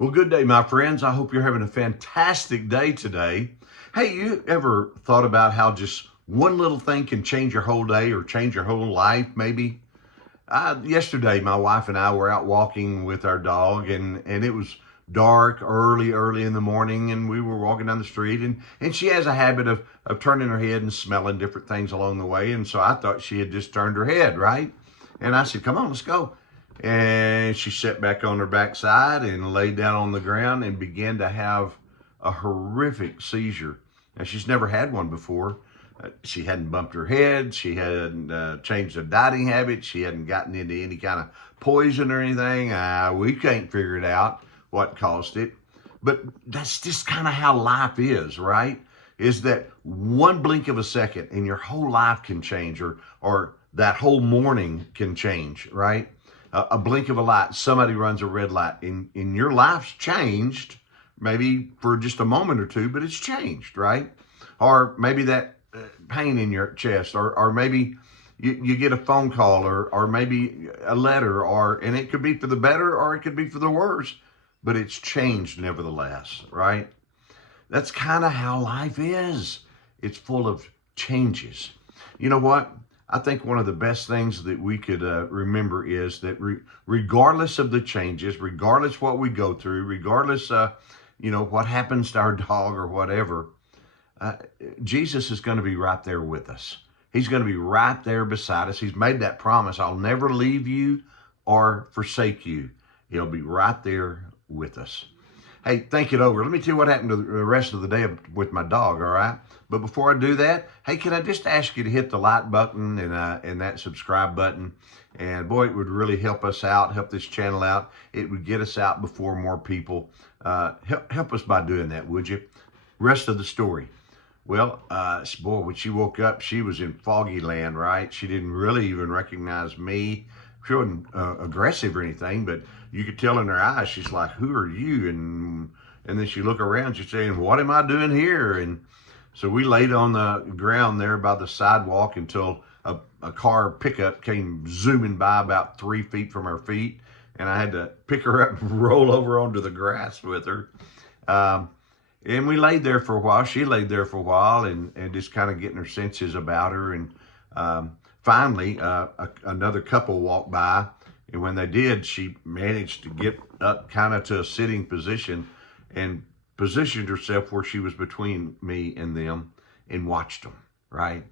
Well, good day, my friends. I hope you're having a fantastic day today. Hey, you ever thought about how just one little thing can change your whole day or change your whole life, maybe? Yesterday, my wife and I were out walking with our dog, and it was dark early in the morning, and we were walking down the street, and she has a habit of turning her head and smelling different things along the way. And so I thought she had just turned her head, right? And I said, come on, let's go. And she sat back on her backside and laid down on the ground and began to have a horrific seizure. Now, she's never had one before. She hadn't bumped her head. She hadn't changed her dieting habits. She hadn't gotten into any kind of poison or anything. We can't figure it out what caused it. But that's just kind of how life is, right? Is that one blink of a second and your whole life can change, or that whole morning can change, right? A blink of a light, somebody runs a red light, and your life's changed, maybe for just a moment or two, but it's changed, right? Or maybe that pain in your chest, or maybe you get a phone call, or maybe a letter, and it could be for the better or it could be for the worse, but it's changed nevertheless, right? That's kind of how life is. It's full of changes. You know what? I think one of the best things that we could remember is that regardless of the changes, regardless what we go through, regardless, what happens to our dog or whatever, Jesus is going to be right there with us. He's going to be right there beside us. He's made that promise. I'll never leave you or forsake you. He'll be right there with us. Hey, think it over. Let me tell you what happened to the rest of the day with my dog, all right? But before I do that, hey, can I just ask you to hit the like button and that subscribe button? And boy, it would really help us out, help this channel out. It would get us out before more people. Help us by doing that, would you? Rest of the story. Well, boy, when she woke up, she was in foggy land, right? She didn't really even recognize me. She wasn't aggressive or anything, but you could tell in her eyes, she's like, who are you? And then she looked around, she's saying, what am I doing here? And so we laid on the ground there by the sidewalk until a car pickup came zooming by about 3 feet from her feet. And I had to pick her up and roll over onto the grass with her. And we laid there for a while. She laid there for a while and just kind of getting her senses about her. And finally, another couple walked by. And when they did, she managed to get up kind of to a sitting position and positioned herself where she was between me and them and watched them, right?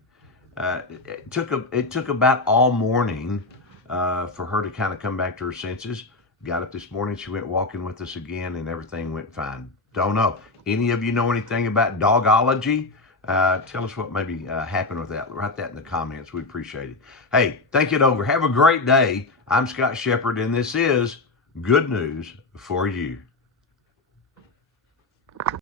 It took about all morning for her to kind of come back to her senses. Got up this morning, she went walking with us again, and everything went fine. Don't know. Any of you know anything about dogology? Tell us what maybe happened with that. Write that in the comments. We appreciate it. Hey, think it over. Have a great day. I'm Scott Shepherd, and this is Good News for You.